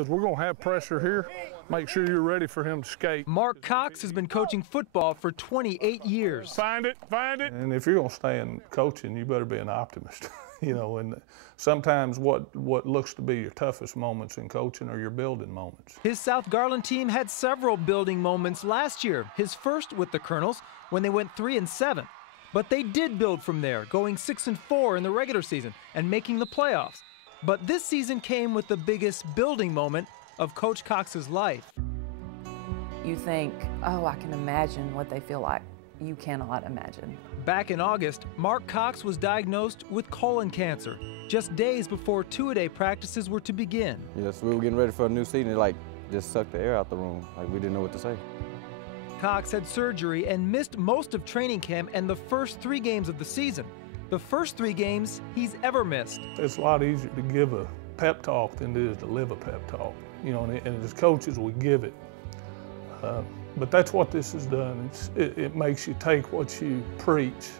because we're going to have pressure here. Make sure you're ready for him to skate. Mark Cox has been coaching football for 28 years. Find it, find it. And if you're going to stay in coaching, you better be an optimist. You know, and sometimes what looks to be your toughest moments in coaching are your building moments. His South Garland team had several building moments last year. His first with the Colonels when they went 3-7. But they did build from there, going 6-4 in the regular season and making the playoffs. But this season came with the biggest building moment of Coach Cox's life. You think, oh, I can imagine what they feel like. You cannot imagine. Back in August, Mark Cox was diagnosed with colon cancer, just days before two-a-day practices were to begin. Yes, we were getting ready for a new season. It like just sucked the air out the room. Like we didn't know what to say. Cox had surgery and missed most of training camp and the first 3 games of the season. The first 3 games he's ever missed. It's a lot easier to give a pep talk than it is to live a pep talk. You know, and as coaches, we give it. But that's what this has done. It makes you take what you preach,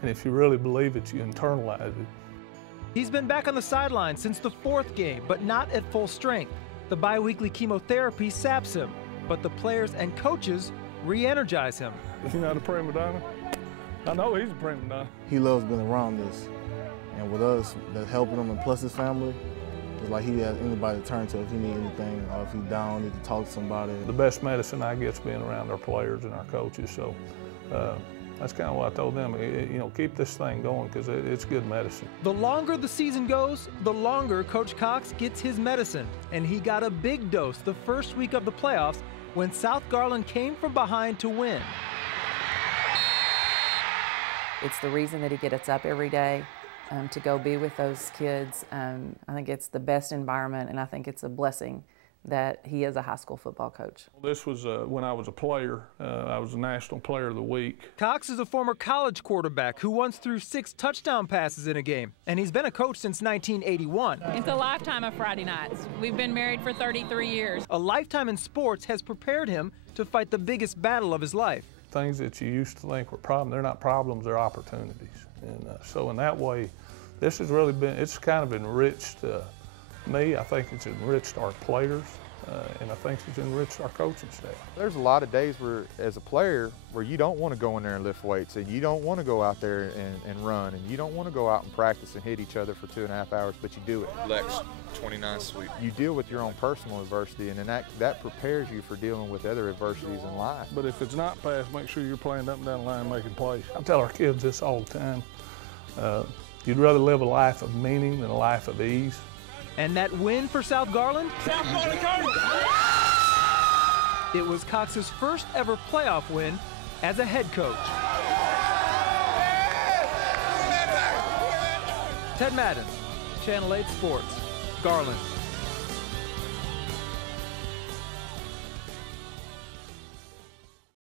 and if you really believe it, you internalize it. He's been back on the sideline since the 4th game, but not at full strength. The bi-weekly chemotherapy saps him, but the players and coaches re-energize him. Is he not a prima donna? I know he's a prima donna. He loves being around us, and with us, that's helping him, and plus his family. It's like he has anybody to turn to if he needs anything, or if he's down, need to talk to somebody. The best medicine I get is being around our players and our coaches, so that's kind of what I told them. You know, keep this thing going because it's good medicine. The longer the season goes, the longer Coach Cox gets his medicine, and he got a big dose the first week of the playoffs when South Garland came from behind to win. It's the reason that he gets up every day. To go be with those kids. I think it's the best environment, and I think it's a blessing that he is a high school football coach. This was when I was a player. I was a National Player of the Week. Cox is a former college quarterback who once threw 6 touchdown passes in a game, and he's been a coach since 1981. It's a lifetime of Friday nights. We've been married for 33 years. A lifetime in sports has prepared him to fight the biggest battle of his life. Things that you used to think were problems, they're not problems, they're opportunities. And so in that way, this has really been, it's kind of enriched me. I think it's enriched our players, and I think it's enriched our coaching staff. There's a lot of days where, as a player, where you don't want to go in there and lift weights, and you don't want to go out there and run, and you don't want to go out and practice and hit each other for 2.5 hours, but you do it. Lex, 29 sweep. You deal with your own personal adversity, and then that prepares you for dealing with other adversities in life. But if it's not passed, make sure you're playing up and down the line making plays. I tell our kids this all the time. You'd rather live a life of meaning than a life of ease. And that win for South Garland? South Garland Cardinals! It was Cox's first ever playoff win as a head coach. Ted Madden, Channel 8 Sports, Garland.